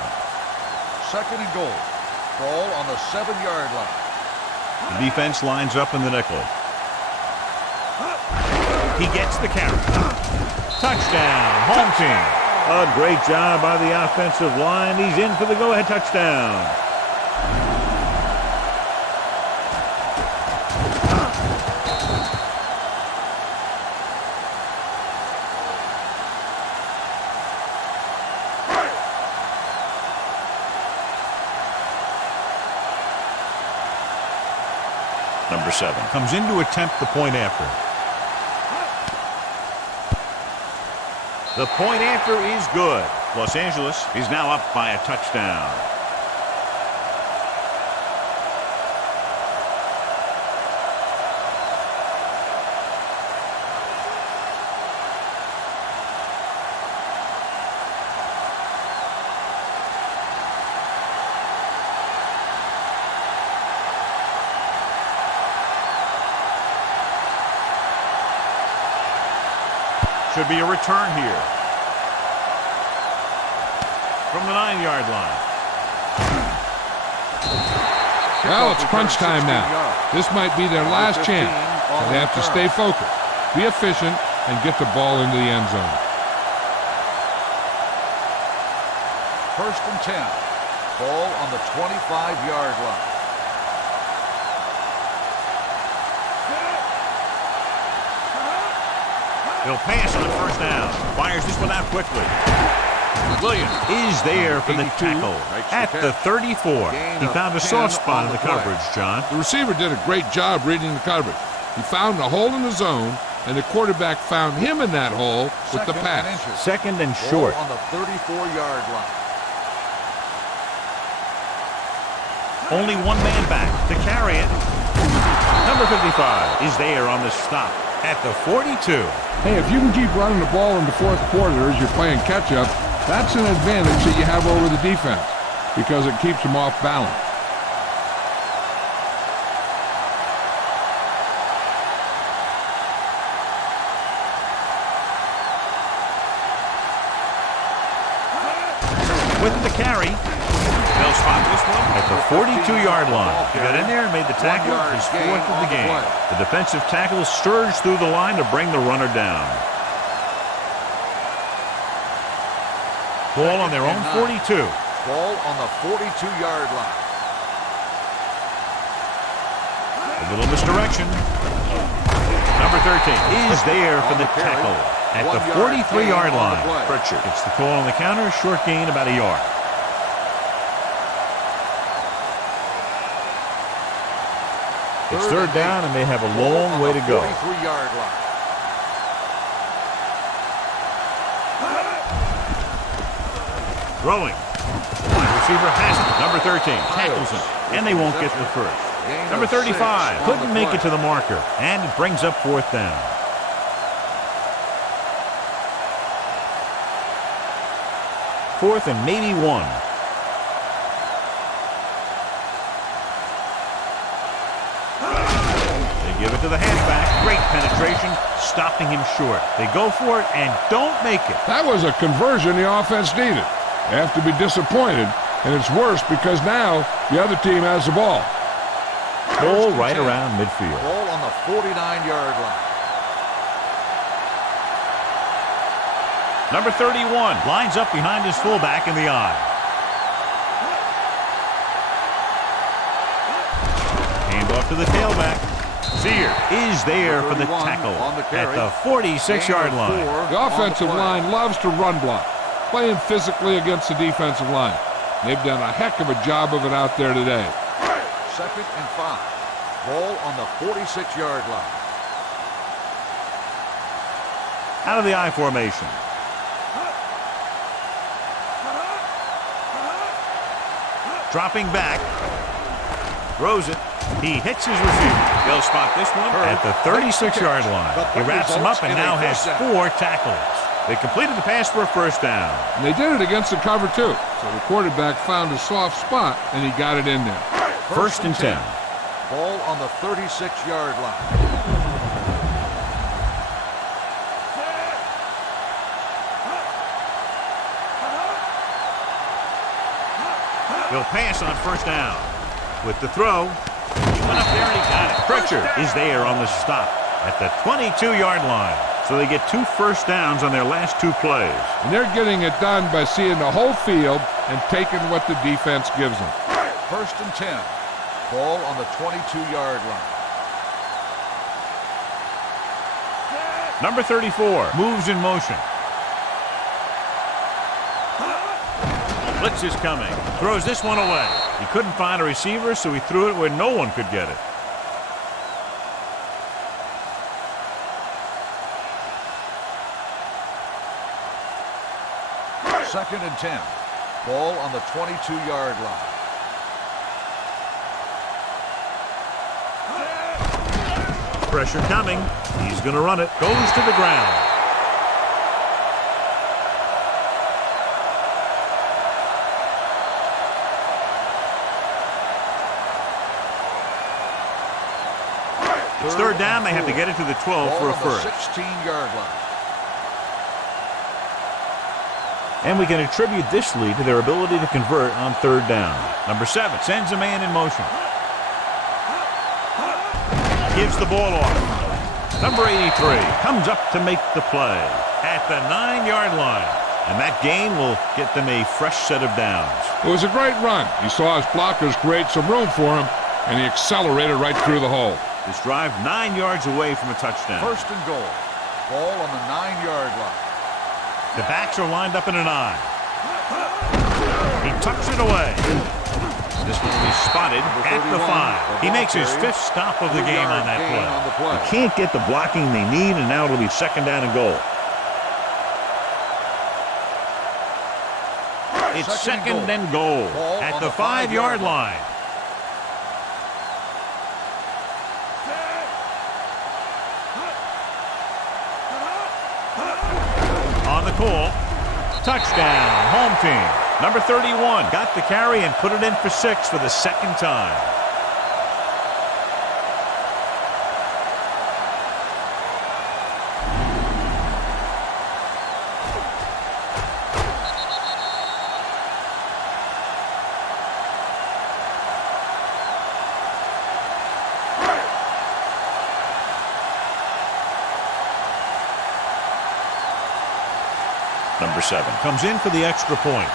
2nd and goal. Ball on the 7-yard line. The defense lines up in the nickel. He gets the carry. Touchdown, home team. A great job by the offensive line. He's in for the go-ahead touchdown. Number 7 comes in to attempt the point after. The point after is good. Los Angeles is now up by a touchdown. Should be a return here. From the 9-yard line. Well, it's crunch time now. This might be their last chance. So they have to stay focused, be efficient, and get the ball into the end zone. 1st and 10. Ball on the 25-yard line. He'll pass on 1st down. Fires this one out quickly. Williams is there for the tackle at the 34. He found a soft spot in the coverage, John. The receiver did a great job reading the coverage. He found a hole in the zone, and the quarterback found him in that hole with the pass. 2nd and short. Ball on the 34-yard line. Only one man back to carry it. Number 55 is there on the stop at the 42. Hey, if you can keep running the ball in the 4th quarter as you're playing catch-up, that's an advantage that you have over the defense because it keeps them off balance. With the carry, they'll spot this one at the 42-yard line. He got in there and made the tackle, his 4th of the game. The defensive tackle surged through the line to bring the runner down. Ball on their own 42. Ball on the 42-yard line. A little misdirection. Number 13 is there for the tackle at the 43-yard line. Pritchard gets the call on the counter, short gain about a yard. It's 3rd down, and they have a long way to go. 43-yard line. Throwing. The wide receiver has it. Number 13 tackles him, and they won't get the first. Number 35 couldn't make it to the marker, and it brings up 4th down. Fourth and maybe 1. They give it to the halfback. Great penetration, stopping him short. They go for it and don't make it. That was a conversion the offense needed. They have to be disappointed, and it's worse because now the other team has the ball. Ball right around midfield. Ball on the 49-yard line. Number 31 lines up behind his fullback in the eye. Hand off to the tailback. Sear is there for the tackle at the 46-yard line. The offensive line loves to run block, playing physically against the defensive line. They've done a heck of a job of it out there today. 2nd and 5. Ball on the 46-yard line. Out of the I formation. Dropping back. Throws it. He hits his receiver. They'll spot this one at the 36-yard line. He wraps him up and now has 4 tackles. They completed the pass for a 1st down. And they did it against the cover, too. So the quarterback found a soft spot, and he got it in there. 1st and 10. Ball on the 36-yard line. He'll pass on 1st down. With the throw, he went up there and he got it. Pritchard is there on the stop at the 22-yard line. So they get 2 1st downs on their last 2 plays. And they're getting it done by seeing the whole field and taking what the defense gives them. 1st and 10. Ball on the 22-yard line. Number 34 moves in motion. Blitz is coming. Throws this one away. He couldn't find a receiver, so he threw it where no one could get it. Second and 10. Ball on the 22-yard line. Pressure coming. He's going to run it. Goes to the ground. It's 3rd down. They have to get it to the 12 for a 1st. 16-yard line. And we can attribute this lead to their ability to convert on third down. Number 7 sends a man in motion. Gives the ball off. Number 83 comes up to make the play at the 9-yard line. And that gain will get them a fresh set of downs. It was a great run. He saw his blockers create some room for him, and he accelerated right through the hole. This drive 9 yards away from a touchdown. First and goal. Ball on the 9-yard line. The backs are lined up in an I. He tucks it away. This one will be spotted at the 5. He makes his 5th stop of the game on that play. He can't get the blocking they need, and now it'll be second down and goal. It's second and goal at the 5-yard line. On the call, touchdown, home team. Number 31 got the carry and put it in for 6 for the second time. Number 7 comes in for the extra point.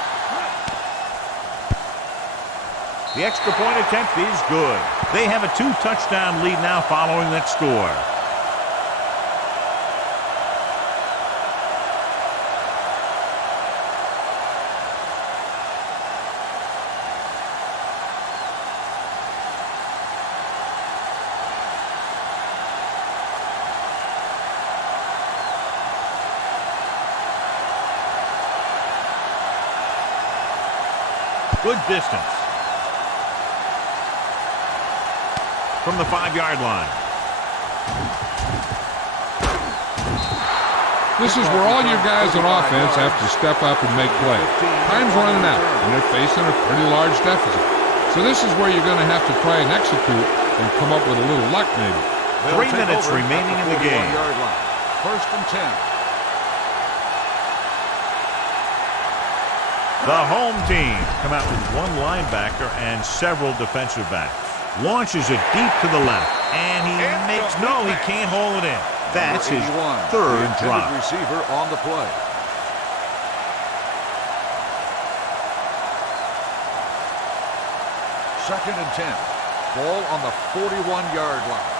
The extra point attempt is good. They have a 2-touchdown lead now following that score. Good distance. From the 5-yard line. This is where all your guys on offense have to step up and make plays. Time's running out, and they're facing a pretty large deficit. So this is where you're going to have to try and execute and come up with a little luck maybe. 3 minutes remaining in the game. First and 10. The home team come out with 1 linebacker and several defensive backs. Launches it deep to the left, and he can't hold it in. That's his 3rd drop. Receiver on the play. Second and 10. Ball on the 41-yard line.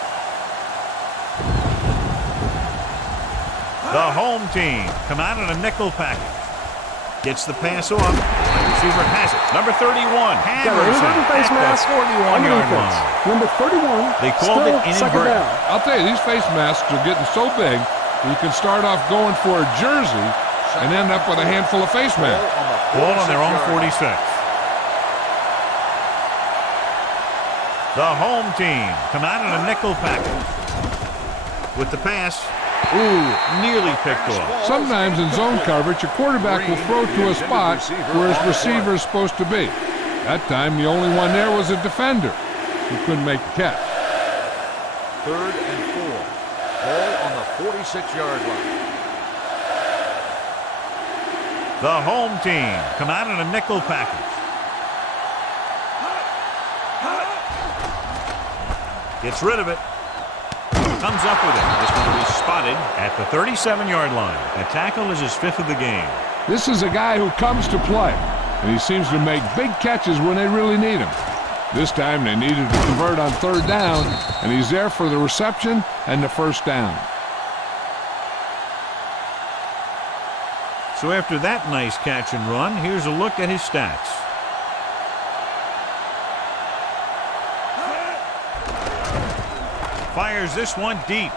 The home team come out in a nickel package. Gets the pass off. The receiver has it. Number 31 hammers it face mask, 41-yard line. Number 31. They called it inadvertent. I'll tell you, these face masks are getting so big you can start off going for a jersey and end up with a handful of face masks. Ball on their own 46. The home team come out in a nickel package. With the pass. Ooh, nearly picked off. Sometimes in zone coverage, your quarterback will throw to a spot where his receiver is supposed to be. That time, the only one there was a defender who couldn't make the catch. Third and 4. Ball on the 46-yard line. The home team come out in a nickel package. Gets rid of it. Comes up with it. This one will be spotted at the 37-yard line. A tackle is his 5th of the game. This is a guy who comes to play, and he seems to make big catches when they really need him. This time they needed to convert on third down, and he's there for the reception and the first down. So after that nice catch and run, here's a look at his stats. Fires this one deep.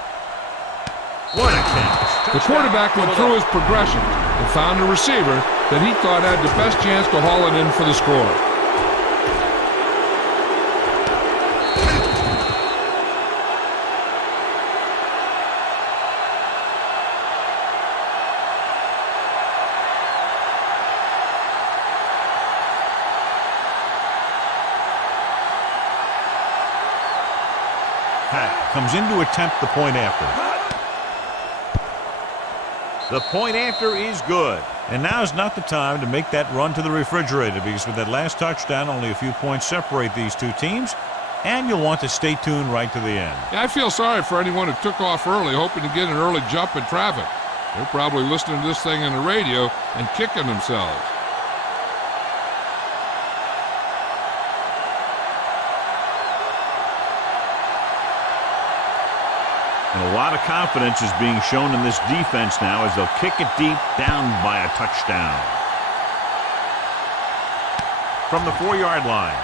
What a catch. The quarterback went through his progression and found a receiver that he thought had the best chance to haul it in for the score. Pat comes in to attempt the point after. The point after is good. And now is not the time to make that run to the refrigerator, because with that last touchdown, only a few points separate these two teams, and you'll want to stay tuned right to the end. Yeah, I feel sorry for anyone who took off early, hoping to get an early jump in traffic. They're probably listening to this thing on the radio and kicking themselves. And a lot of confidence is being shown in this defense now as they'll kick it deep, down by a touchdown. From the 4-yard line.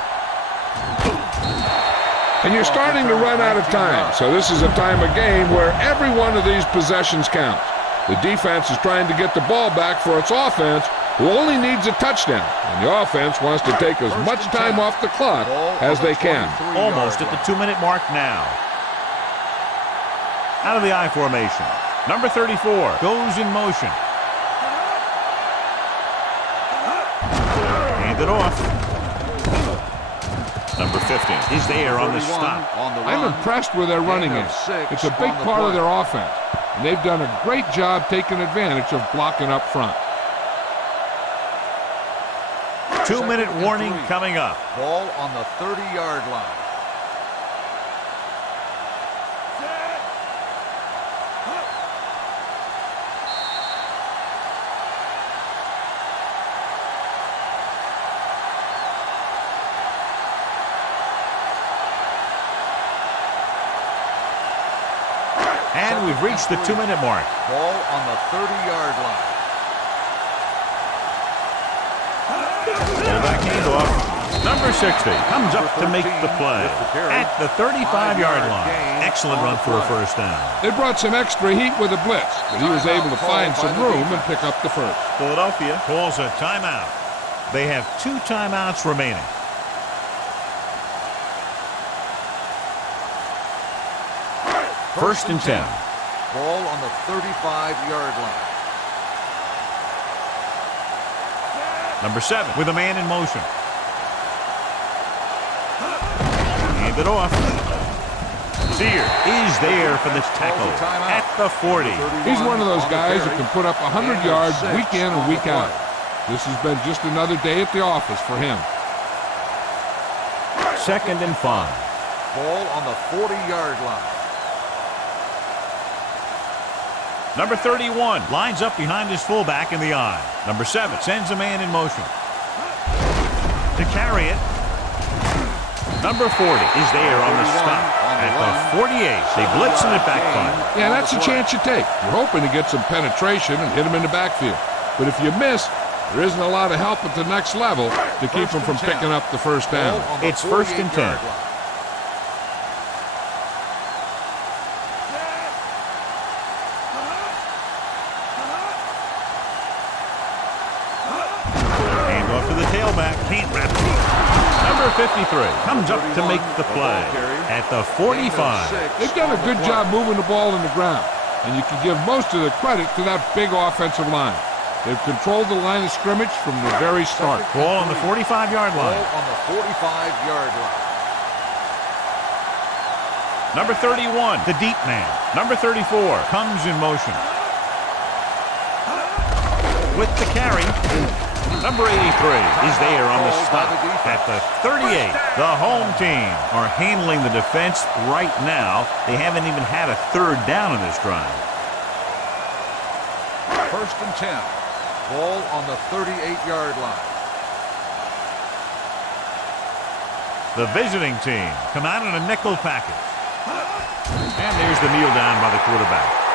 And you're starting to run out of time, so this is a time of game where every one of these possessions counts. The defense is trying to get the ball back for its offense, who only needs a touchdown, and the offense wants to take as much time off the clock as they can. Almost at the 2-minute mark now. Out of the I formation. Number 34 goes in motion. Hand it off. Number 50 is there on the stop. I'm impressed with their running game. It's a big part of their offense, and they've done a great job taking advantage of blocking up front. 2-minute warning coming up. Ball on the 30-yard line. And we've reached the 2-minute mark. Ball on the 30-yard line. Fullback handoff. Number 60 comes up to make the play at the 35-yard line. Excellent run for a first down. They brought some extra heat with a blitz, but he was able to find some room and pick up the first. Philadelphia calls a timeout. They have 2 timeouts remaining. First and 10. Ball on the 35-yard line. Number 7 with a man in motion. Hand it off. Sear is there for the tackle at the 40. He's one of those guys who can put up 100 yards week in and week out. This has been just another day at the office for him. Second and 5. Ball on the 40-yard line. Number 31 lines up behind his fullback in the I. Number 7 sends a man in motion. To carry it. Number 40 is there on the stop at the 48. They blitzing it backfire. Yeah, that's a chance you take. You're hoping to get some penetration and hit him in the backfield. But if you miss, there isn't a lot of help at the next level to keep him from picking up the first down. It's first and 10. Can't wrap it. Number 53 comes up to make the play at the 45. They've done a good job moving the ball in the ground, and you can give most of the credit to that big offensive line. They've controlled the line of scrimmage from the very start. Ball on the 45-yard line. Ball on the 45-yard line. Number 31, the deep man. Number 34 comes in motion. With the carry. Number 83 is there on the stop at the 38. The home team are handling the defense right now. They haven't even had a third down in this drive. First and 10. Ball on the 38-yard line. The visiting team come out in a nickel package. And there's the kneel down by the quarterback.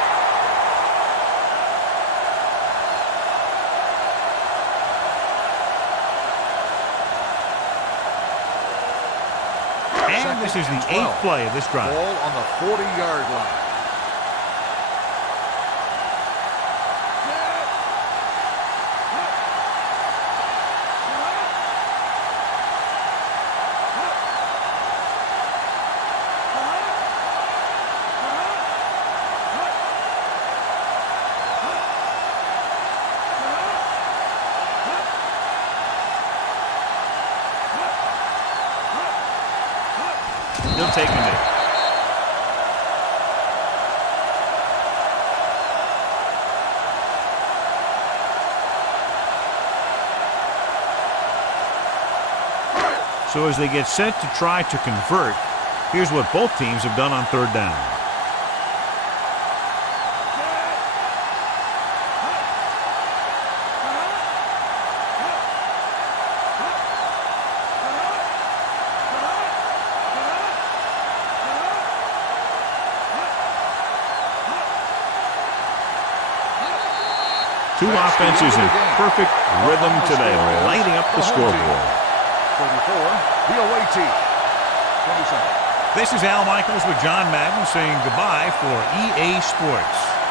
And this is the 8th play of this drive. Ball on the 40-yard line. He'll take a knee. So as they get set to try to convert, here's what both teams have done on third down. Two offenses in perfect rhythm today, lighting up the scoreboard. 34, the away team. 27. This is Al Michaels with John Madden saying goodbye for EA Sports.